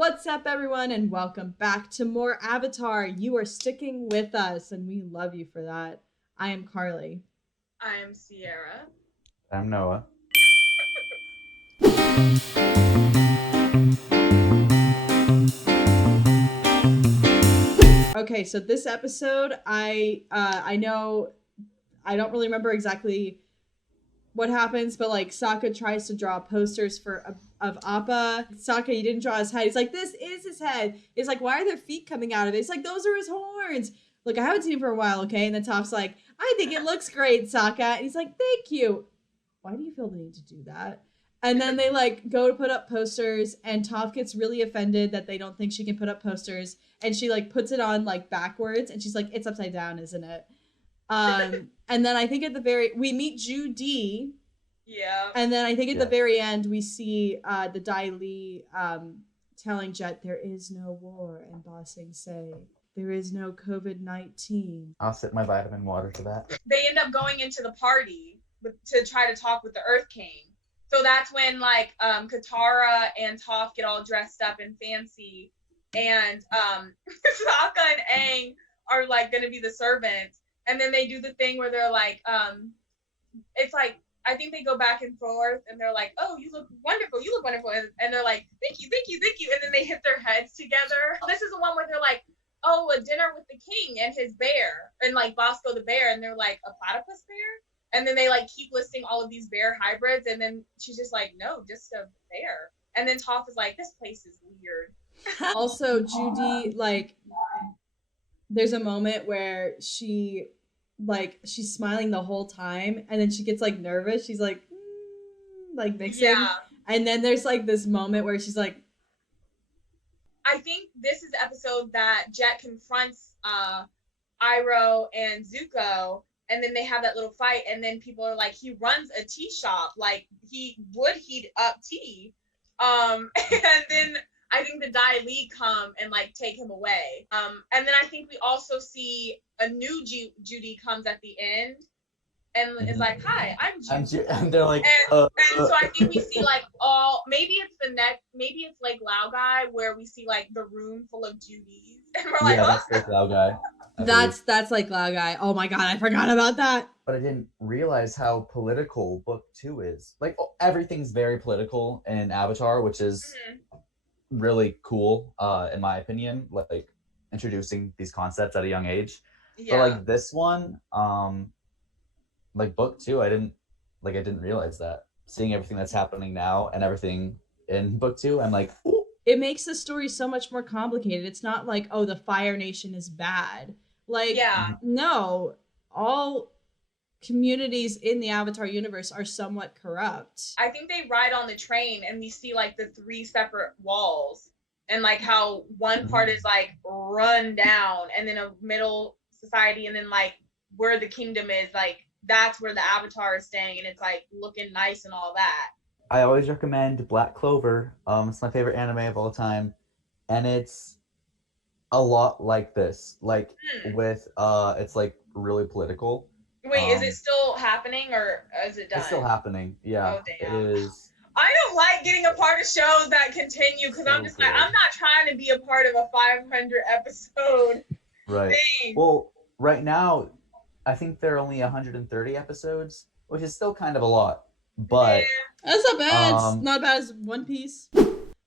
What's up, everyone, and welcome back to more Avatar. You are sticking with us, and we love you for that. I am Carly. I am Sierra. I'm Noah. Okay, so this episode, I know I don't really remember exactly what happens, but like Sokka tries to draw posters of Appa. Sokka, you didn't draw his head. He's like, this is his head. It's like, why are there feet coming out of it? It's like, those are his horns. Look, I haven't seen him for a while, okay? And then Toph's like, I think it looks great, Sokka. And he's like, thank you. Why do you feel the need to do that? And then they like go to put up posters, and Toph gets really offended that they don't think she can put up posters, and she like puts it on like backwards, and she's like, it's upside down, isn't it? And then I think we meet Judy. Yeah. And then I think at the very end we see the Dai Li telling Jet, there is no war, and Ba Sing Se, there is no COVID-19. I'll sip my vitamin water to that. They end up going into the party to try to talk with the Earth King. So that's when like Katara and Toph get all dressed up and fancy, and Sokka and Aang are like gonna be the servants. And then they do the thing where they're like, it's like, I think they go back and forth, and they're like, oh, you look wonderful, and they're like, thank you, and then they hit their heads together. This is the one where they're like, oh, a dinner with the king and his bear, and like Bosco the bear, and they're like, a platypus bear? And then they like keep listing all of these bear hybrids, and then she's just like, no, just a bear. And then Toph is like, this place is weird. Also, Judy, like, there's a moment where she's smiling the whole time, and then she gets like nervous. She's like mixing. Yeah. And then there's like this moment where she's like, I think this is the episode that Jet confronts Iroh and Zuko, and then they have that little fight, and then people are like, he runs a tea shop, like he would heat up tea. And then I think the Dai Li come and like take him away. And then I think we also see a new Judy comes at the end and is like, hi, I'm Judy. And they're like, and so I think we see like maybe it's like Lao Guy, where we see like the room full of Judys, and we're like, that's like Lao Guy. That's like Lao Guy. Oh my god, I forgot about that. But I didn't realize how political book 2 is. Like, everything's very political in Avatar, which is really cool, in my opinion, like introducing these concepts at a young age. Yeah. But like this one, like book 2, I didn't realize that. Seeing everything that's happening now and everything in book 2, I'm like, ooh. It makes the story so much more complicated. It's not like, oh, the Fire Nation is bad. Like, no, all communities in the Avatar universe are somewhat corrupt. I think they ride on the train, and we see like the 3 separate walls, and like how one part is like run down, and then a middle society, and then like where the kingdom is, like that's where the Avatar is staying, and it's like looking nice and all that. I always recommend Black Clover. It's my favorite anime of all time, and it's a lot like this. Like with it's like really political. Wait, is it still happening, or is it done? It's still happening. Yeah, oh, damn. It is. I don't like getting a part of shows that continue, because I'm just like, I'm not trying to be a part of a 500 episode thing. Well, right now, I think there are only 130 episodes, which is still kind of a lot. But that's not bad. It's not bad as One Piece.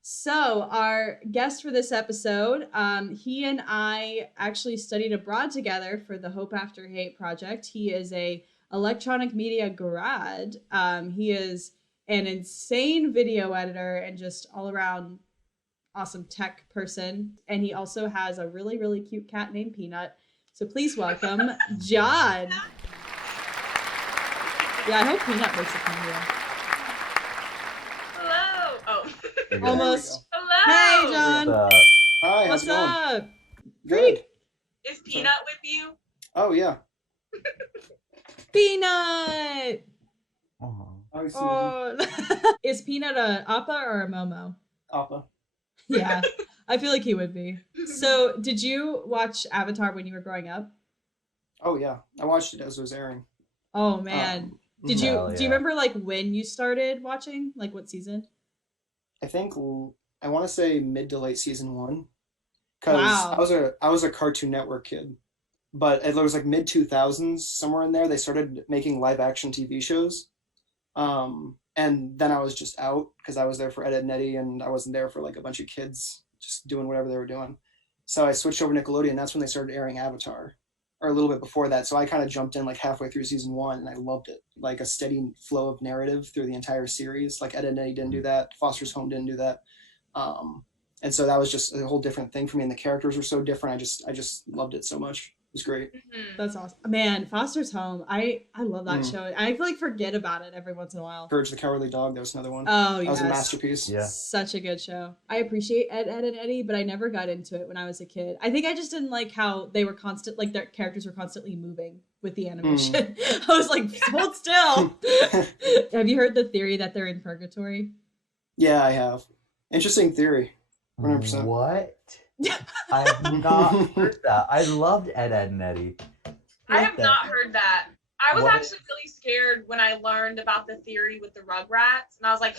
So our guest for this episode, he and I actually studied abroad together for the Hope After Hate project. He is a electronic media grad. He is an insane video editor and just all around awesome tech person. And he also has a really, really cute cat named Peanut. So please welcome John. Yeah, I hope Peanut makes it from here. Hello. Oh. Almost. Hello. Hey, John. Hi, what's up? Good. Is Peanut with you? Oh, yeah. Peanut. Oh. Is Peanut a Appa or a Momo? Appa. Yeah, I feel like he would be. So, did you watch Avatar when you were growing up? Oh, yeah. I watched it as it was airing. Oh, man. Do you remember like when you started watching? Like what season? I think I want to say mid to late season 1, because Wow. I was a Cartoon Network kid, but it was like mid 2000s somewhere in there. They started making live action TV shows, and then I was just out because I was there for Ed, Edd and Eddy, and I wasn't there for like a bunch of kids just doing whatever they were doing. So I switched over to Nickelodeon. That's when they started airing Avatar, or a little bit before that. So I kind of jumped in like halfway through season 1, and I loved it. Like a steady flow of narrative through the entire series. Like Ed, Edd and Eddy didn't do that. Foster's Home didn't do that. And so that was just a whole different thing for me. And the characters were so different. I just loved it so much. It was great. That's awesome. Man, Foster's Home. I love that show. I feel like forget about it every once in a while. Courage the Cowardly Dog. That was another one. Oh, that yes. was a masterpiece. Yeah. Such a good show. I appreciate Ed, Edd and Eddy, but I never got into it when I was a kid. I think I just didn't like how they were their characters were constantly moving with the animation. I was like, hold still. Have you heard the theory that they're in purgatory? Yeah, I have. Interesting theory. 100%. What? I have not heard that. I loved Ed, Edd and Eddy. I have not heard that. I was What? actually really scared when I learned about the theory with the Rugrats, and I was like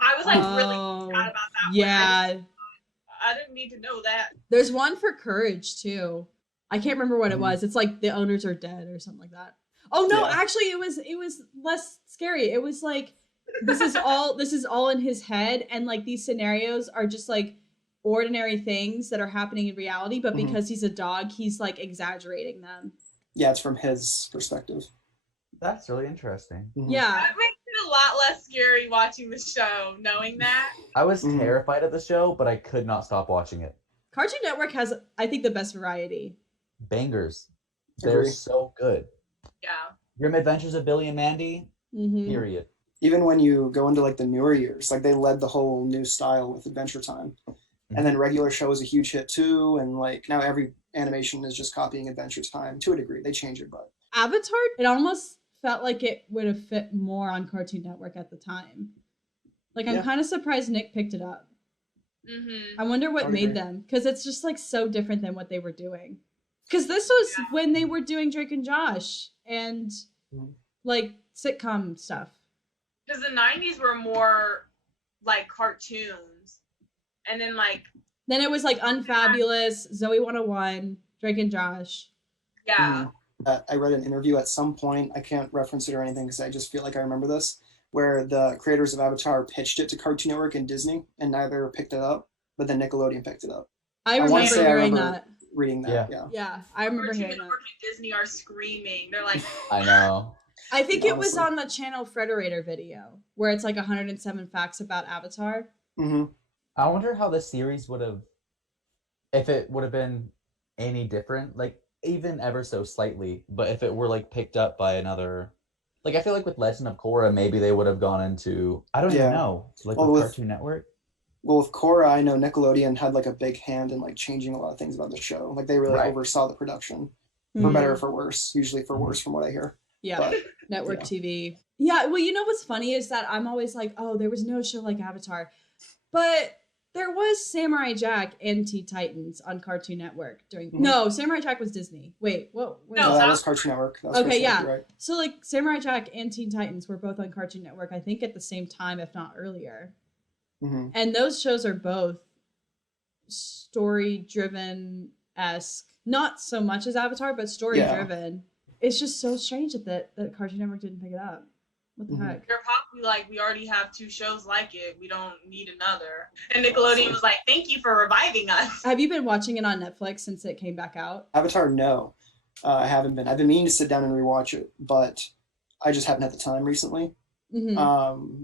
really sad about that. Yeah. I didn't need to know that. There's one for Courage too. I can't remember what it was. It's like the owners are dead or something like that. Oh no, Yeah. actually it was less scary. It was like this is all in his head, and like these scenarios are just like ordinary things that are happening in reality, but because he's a dog, he's like exaggerating them. Yeah, it's from his perspective. That's really interesting. Yeah. That makes it a lot less scary watching the show, knowing that. I was terrified of the show, but I could not stop watching it. Cartoon Network has, I think, the best variety. Bangers. They're Agree. so good. Yeah. Grim Adventures of Billy and Mandy, period. Even when you go into like the newer years, like they led the whole new style with Adventure Time. And then regular show is a huge hit too. And like now every animation is just copying Adventure Time to a degree. They change it, but Avatar, it almost felt like it would have fit more on Cartoon Network at the time. Like, I'm kind of surprised Nick picked it up. I wonder what made them, because it's just like so different than what they were doing. Because this was when they were doing Drake and Josh and like sitcom stuff. Because the 90s were more like cartoons. And then it was like Unfabulous, Zoe 101, Drake and Josh. Yeah. I read an interview at some point. I can't reference it or anything because I just feel like I remember this, where the creators of Avatar pitched it to Cartoon Network and Disney, and neither picked it up, but then Nickelodeon picked it up. I remember hearing that. Reading that, Yeah, I remember Cartoon hearing that. Network and Disney are screaming. They're like, I know. I think it was on the Channel Frederator video, where it's like 107 facts about Avatar. I wonder how the series would have, if it would have been any different, like even ever so slightly, but if it were like picked up by another, like I feel like with Legend of Korra, maybe they would have gone into, I don't even know, like with Cartoon Network. Well, with Korra, I know Nickelodeon had like a big hand in like changing a lot of things about the show. Like they really oversaw the production, for better or for worse. Usually for worse, from what I hear. Yeah, but, network TV. Yeah, well, you know what's funny is that I'm always like, oh, there was no show like Avatar, but there was Samurai Jack and Teen Titans on Cartoon Network during. No, Samurai Jack was Disney. Wait, what? No, that was Cartoon Network. That was okay, yeah. Right. So like Samurai Jack and Teen Titans were both on Cartoon Network, I think at the same time, if not earlier. And those shows are both story-driven-esque. Not so much as Avatar, but story-driven. It's just so strange that Cartoon Network didn't pick it up. What the heck? They're probably like, we already have 2 shows like it. We don't need another. And Nickelodeon was like, thank you for reviving us. Have you been watching it on Netflix since it came back out? Avatar, no. I haven't been. I've been meaning to sit down and rewatch it, but I just haven't had the time recently.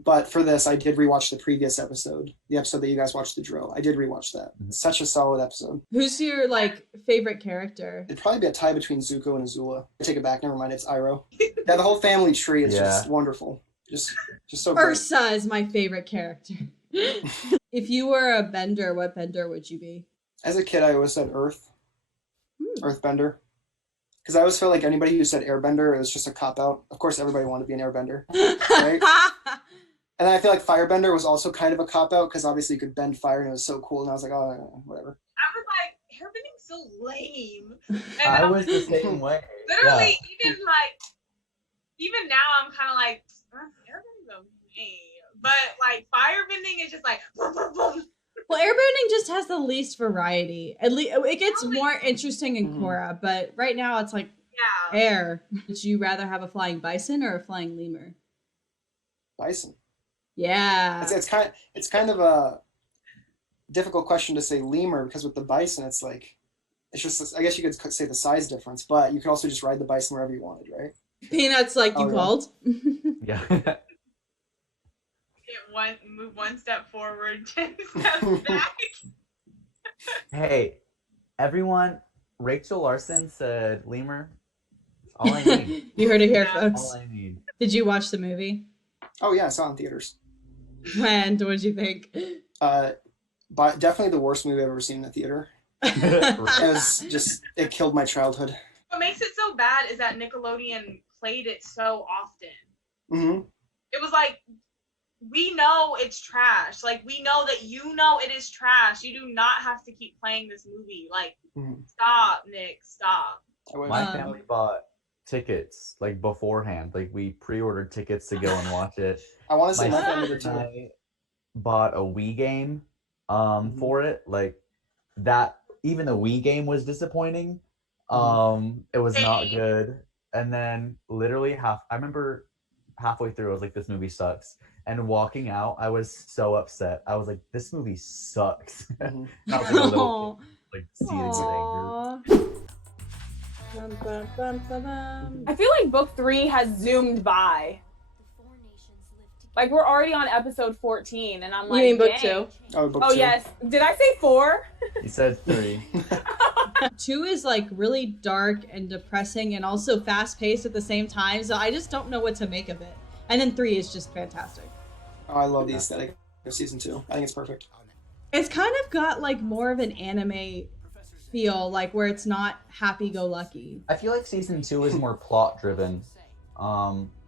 But for this, I did rewatch the previous episode, the episode that you guys watched, The Drill. I did rewatch that. Such a solid episode. Who's your like favorite character? It'd probably be a tie between Zuko and Azula. I take it back. Never mind. It's Iroh. Yeah, the whole family tree is just wonderful. Just so great. Ursa is my favorite character. If you were a bender, what bender would you be? As a kid, I always said Earth. Earthbender. Because I always felt like anybody who said airbender, it was just a cop-out. Of course, everybody wanted to be an airbender, right? And then I feel like firebender was also kind of a cop-out, because obviously you could bend fire, and it was so cool, and I was like, oh, whatever. I was like, airbending's so lame. And I was the same way. Literally, even now, I'm kind of like, airbending's okay. But like, firebending is just like, boom, boom, boom. Well, airbending just has the least variety. At least it gets more interesting in Korra, but right now it's like air. Would you rather have a flying bison or a flying lemur? Bison. Yeah. It's kind of a difficult question to say lemur, because with the bison, it's like, it's just, I guess you could say the size difference, but you could also just ride the bison wherever you wanted, right? Peanuts, like you called. Yeah. Move one step forward, 10 steps back. Hey, everyone, Rachel Larson said lemur. All I need. You heard it here, Yeah. folks. All I need. Did you watch the movie? Oh yeah, I saw it in theaters. And what did you think? But definitely the worst movie I've ever seen in the theater. It was just, it killed my childhood. What makes it so bad is that Nickelodeon played it so often. Mm-hmm. It was like, we know it's trash. Like, we know that you know it is trash. You do not have to keep playing this movie. Like, stop, Nick, stop. My family bought tickets like beforehand. Like we pre-ordered tickets to go and watch it. I want to say My my family sister and too. I bought a Wii game for it. Like that, even the Wii game was disappointing. It was not good. And then literally I remember halfway through I was like, this movie sucks. And walking out, I was so upset. I was like, this movie sucks. I was like a little kid, like seething with anger. I feel like book 3 has zoomed by. Like, we're already on episode 14, and I'm like, you mean book dang. 2? Oh, book 2. Oh, yes. Did I say 4? You said 3. 2 is like really dark and depressing and also fast paced at the same time. So I just don't know what to make of it. And then 3 is just fantastic. Oh, I love the aesthetic of season 2. I think it's perfect. It's kind of got like more of an anime feel, like where it's not happy-go-lucky. I feel like season 2 is more plot driven.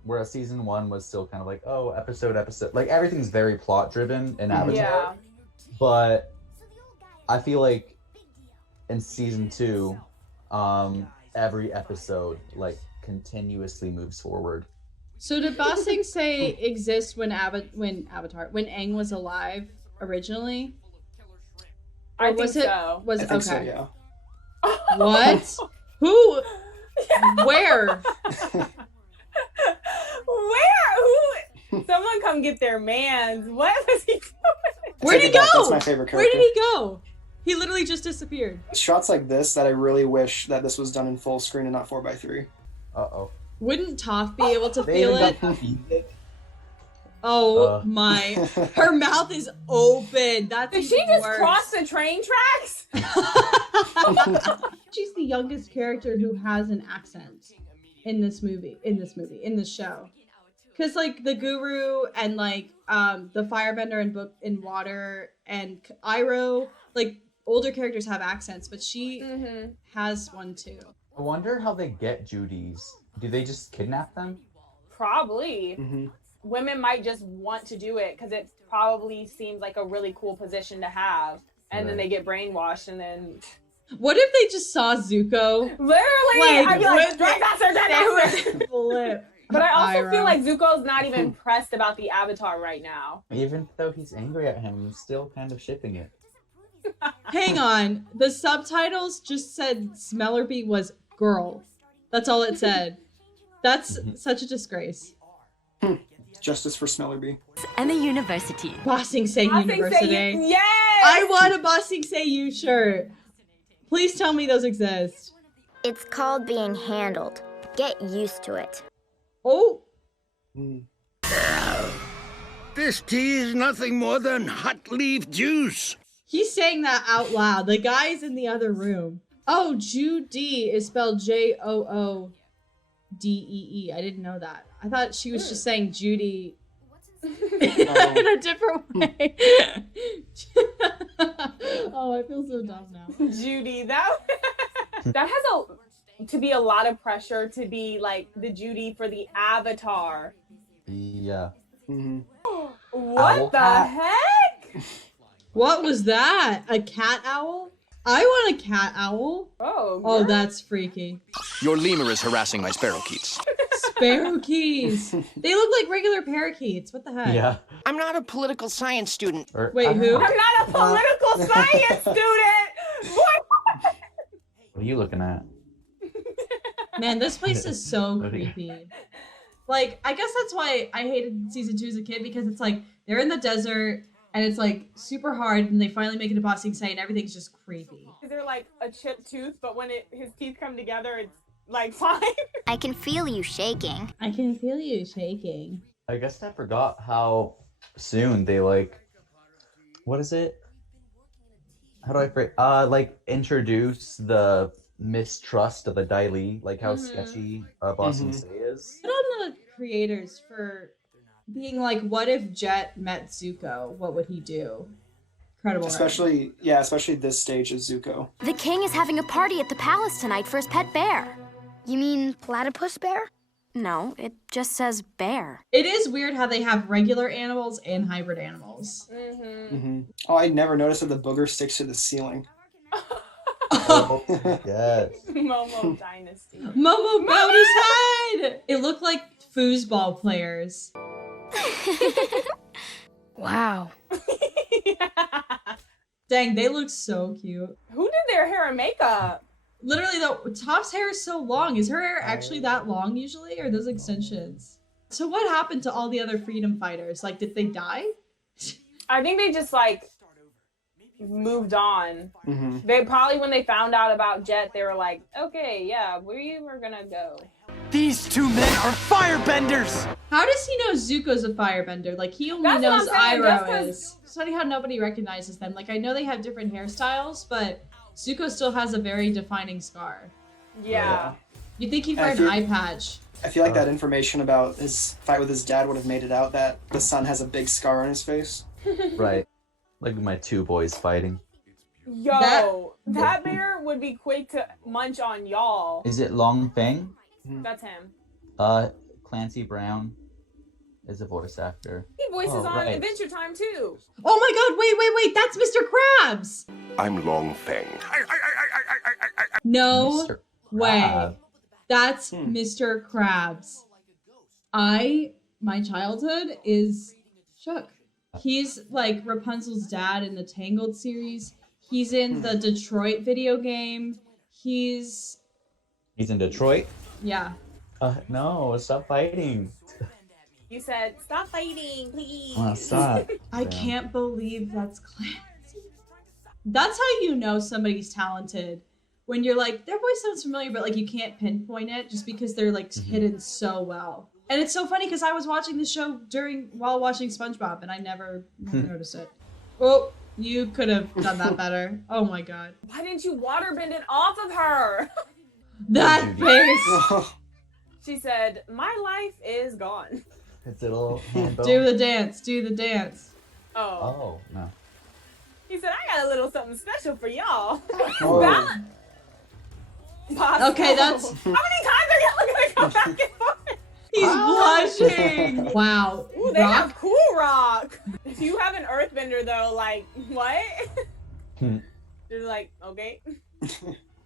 Whereas season 1 was still kind of like, oh, episode. Like everything's very plot driven in Avatar. Yeah. But I feel like in season 2, every episode like continuously moves forward. So did Ba Sing Se exist when Aang was alive originally? I Or think so. Was I think so, yeah. What? Who? Where? Where? Who? Someone come get their mans. What was he doing? Where'd he go? That's my favorite character. Where did he go? He literally just disappeared. Shots like this that I really wish that this was done in full screen and not 4:3. Uh-oh. Wouldn't Toph be able to They feel even it? got music. Oh my. Her mouth is open. That's Did she even just worse. cross the train tracks? She's the youngest character who has an accent in this show. Because like the Guru and like the Firebender in Water and Iroh, like older characters have accents, but she has one too. I wonder how they get Judy's. Do they just kidnap them? Probably. Mm-hmm. Women might just want to do it because it probably seems like a really cool position to have. And then they get brainwashed and then... What if they just saw Zuko? Literally! I'd be like, Flip. But I also Iroh. feel like Zuko's not even pressed about the Avatar right now. Even though he's angry at him, I'm still kind of shipping it. Hang on. The subtitles just said Smellerbee was girl. That's all it said. That's such a disgrace. Justice for Smellerbee. And the university. Ba Sing Se University. Yes! I want a Ba Sing Se U shirt. Please tell me those exist. It's called being handled. Get used to it. Oh. This tea is nothing more than hot leaf juice. He's saying that out loud. The guy's in the other room. Oh, Judy is spelled Joodee. I didn't know that. I thought she was just saying Judy in a different way. Oh, I feel so dumb now. Judy, that has to be a lot of pressure to be like the Judy for the Avatar. Yeah. Mm-hmm. What Owl the hat. heck? What was that? A cat owl? I want a cat owl. Oh, Oh, that's freaky. Your lemur is harassing my sparrowkeets. Sparrow keys. They look like regular parakeets. What the heck? Yeah. I'm not a political science student. Wait, who? I'm not a political science student. What? What are you looking at? Man, this place is so creepy. Like, I guess that's why I hated season 2 as a kid, because it's like they're in the desert and it's like super hard, and they finally make it to Ba Sing Se and everything's just creepy. Is there like a chipped tooth, but when his teeth come together, it's like fine? I can feel you shaking. I can feel you shaking. I guess I forgot how soon they like. What is it? How do I phrase? Like introduce the mistrust of the Dai Li, like how sketchy Ba Sing Se is. Good on the creators for being like, what if Jet met Zuko? What would he do? Incredible. Especially this stage of Zuko. The king is having a party at the palace tonight for his pet bear. You mean platypus bear? No, it just says bear. It is weird how they have regular animals and hybrid animals. Oh, I never noticed that the booger sticks to the ceiling. Oh, yes. Momo Dynasty. Momo bowed his head! It looked like foosball players. Wow. Dang, they look so cute. Who did their hair and makeup? Literally, though, Toph's hair is so long. Is her hair actually that long usually, or are those extensions? So what happened to all the other freedom fighters? Like, did they die? I think they just like moved on. They probably, when they found out about Jet, they were like, okay, yeah, we were gonna go. These two men are firebenders! How does he know Zuko's a firebender? Like, he only That's what knows I'm saying, Iroh just 'cause- is. It's funny how nobody recognizes them. Like, I know they have different hairstyles, but Zuko still has a very defining scar. Yeah. You'd think he'd wear an eye patch. I feel like that information about his fight with his dad would have made it out that the son has a big scar on his face. Right. Like my two boys fighting. Yo, that bear would be quick to munch on y'all. Is it Long Feng? That's him. Clancy Brown is a voice actor. He voices on right. Adventure Time too. Oh my god, wait, that's Mr. Krabs! I'm Long Feng. No Mr. way. Crab. That's Mr. Krabs. My childhood is shook. He's like Rapunzel's dad in the Tangled series. He's in the Detroit video game. He's in Detroit? yeah. No, stop fighting. You said, stop fighting, please. Oh, stop. I can't believe that's Clancy. That's how you know somebody's talented. When you're like, their voice sounds familiar, but like you can't pinpoint it just because they're like hidden so well. And it's so funny because I was watching the show while watching SpongeBob and I never noticed it. Oh, you could have done that better. Oh my god. Why didn't you waterbend it off of her? That face! She said, my life is gone. It's a little handbell. Do the dance. Oh. Oh, no. He said, I got a little something special for y'all. Oh. Okay, that's... How many times are y'all gonna go back and forth? He's blushing! Wow. Ooh, they Rock? have cool rock. If you have an earthbender though, like, what? They're like, okay.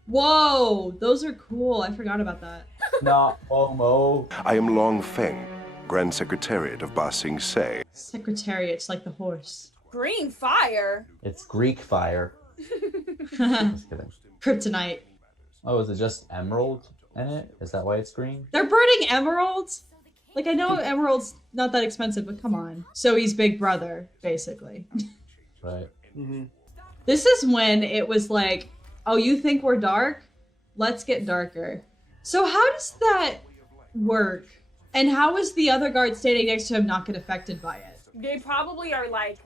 Whoa, those are cool. I forgot about that. Not Momo. I am Long Feng, Grand Secretariat of Ba Sing Se. Secretariat's like the horse. Green fire. It's Greek fire. Just kidding. Kryptonite. Oh, is it just emerald in it? Is that why it's green? They're burning emeralds? Like, I know emeralds not that expensive, but come on. So he's Big Brother, basically. Right. This is when it was like, oh, you think we're dark? Let's get darker. So how does that work? And how is the other guard standing next to him not get affected by it? They probably are like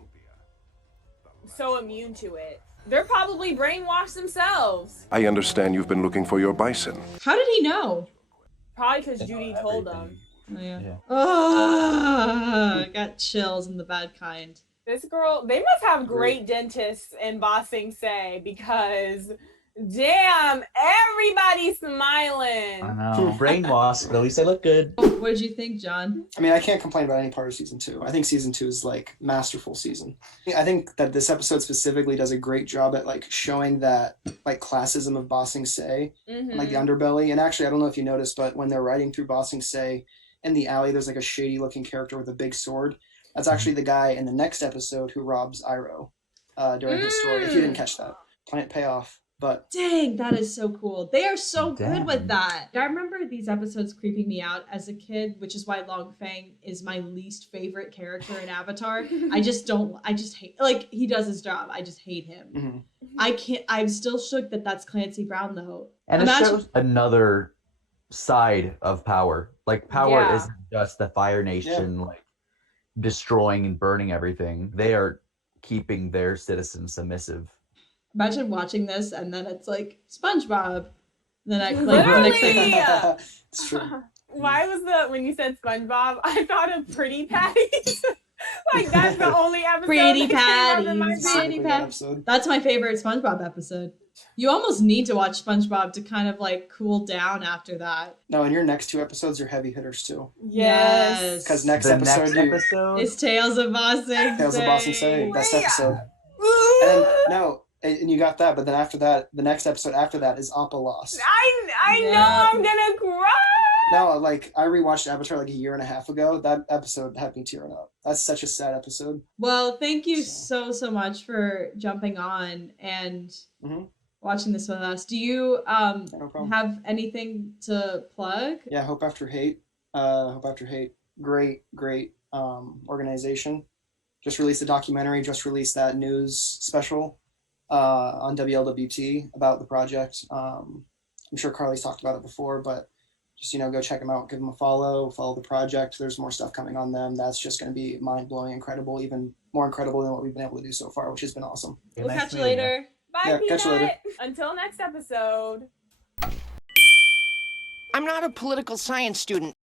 so immune to it. They're probably brainwashed themselves. I understand you've been looking for your bison. How did he know? Probably because Judy told them. Oh, yeah. Yeah. Oh, I got chills in the bad kind. This girl, they must have great dentists in Ba Sing Se because Damn, everybody's smiling. I know. Brainwashed, but at least they look good. What did you think, John? I mean, I can't complain about any part of season 2. I think season 2 is like masterful season. I think that this episode specifically does a great job at like showing that like classism of Ba Sing Se, and, like the underbelly. And actually, I don't know if you noticed, but when they're riding through Ba Sing Se in the alley, there's like a shady looking character with a big sword. That's actually the guy in the next episode who robs Iroh during his story. If you didn't catch that, plant payoff. But dang, that is so cool. They are so Damn. good with that. I remember these episodes creeping me out as a kid, which is why Long Feng is my least favorite character in Avatar. I just hate, like, he does his job. I just hate him. I'm still shook that that's Clancy Brown, though. And it shows another side of power. Like, power isn't just the Fire Nation, like, destroying and burning everything. They are keeping their citizens submissive. Imagine watching this and then it's like SpongeBob. Then I Literally. It's true. Why was when you said SpongeBob, I thought of Pretty Patties. Like that's the only episode. Pretty that came up in my Patties. brain. Pretty Patties. That's my favorite SpongeBob episode. You almost need to watch SpongeBob to kind of like cool down after that. No, and your next 2 episodes are heavy hitters too. Yes. Because next The episode It's Tales of Ba Sing Se. Tales of Ba Sing Se. Best episode. And you got that, but then after that, the next episode after that is Appa Lost. I know I'm gonna cry. No, like I rewatched Avatar like a year and a half ago. That episode had me tearing up. That's such a sad episode. Well, thank you so much for jumping on and watching this with us. Do you have anything to plug? Yeah, Hope After Hate. Great organization. Just released a documentary. Just released that news special on WLWT about the project. I'm sure Carly's talked about it before, but just, go check them out, give them a follow the project. There's more stuff coming on them. That's just going to be mind-blowing, incredible, even more incredible than what we've been able to do so far, which has been awesome. We'll catch you later. Bye, Peanut. Catch you later. Until next episode. I'm not a political science student.